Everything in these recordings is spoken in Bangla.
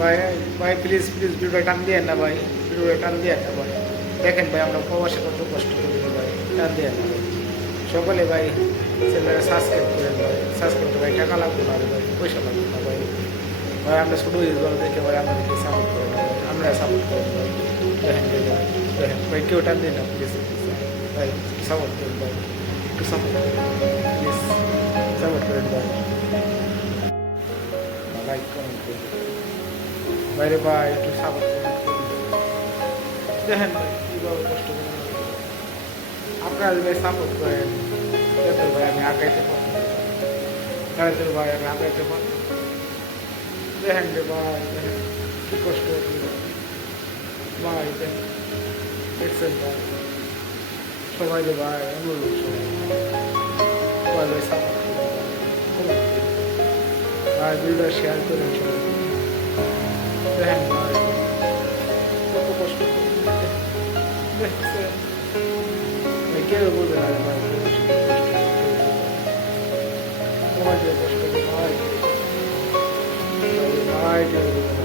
ভাই ভাই প্লিজ প্লিজ ভিডিওটা টান দিয়ে না ভাই, ভিডিওটা টান দিয়ে না ভাই। দেখেন ভাই আমরা প্রবাসে কত কষ্ট করি ভাই, টান দিয়ে না ভাই। সকলে ভাই চ্যানেলটা সাবস্ক্রাইব করেন ভাই, সাবস্ক্রাইব করে ভাই টাকা লাগবে না ভাই, পয়সা লাগবে না ভাই। ভাই আমরা ছোটো ইউজ দেখে ভাই আমাদেরকে সাপোর্ট করেন ভাই, আমরা সাপোর্ট করেন ভাই। দেখেন ভাই, দেখেন ভাই কেউ টান দিন না প্লিজ ভাই, সাপোর্ট করেন ভাই, একটু সাপোর্ট করেন প্লিজ, সাপোর্ট করেন ভাই, লাইক কমেন্ট করুন বাইরে ভাই, একটু সাপোর্ট করেন। দেখেন ভাই কীভাবে কষ্ট করেন আপনারা ভাই, সাপোর্ট করেন দেখেন ভাই আমি আগাইতে পারবো, গাড়িতে ভাই আমি আগাইতে পারবো। দেখেন রে ভাই, দেখেন কী কষ্ট হচ্ছে ভাই, দেখছেন ভাই সবাই রে ভাই, অনুরোধ সবাই ভাই সাপোর্ট করেন ভাই, ভিডিওটা শেয়ার করেন সবাই। দেখেন ভাই কত কষ্ট দেখছেন ভাই, কেউ বলবে না রে ভাই, সবাই যে কষ্ট করে ভাই, ভাই কেউ বলবে না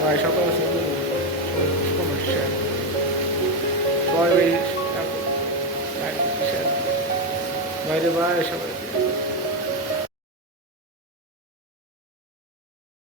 ভাই, সকাল সমস্যা ভাই, ভাই শেয়ার বাইরে ভাই সবাই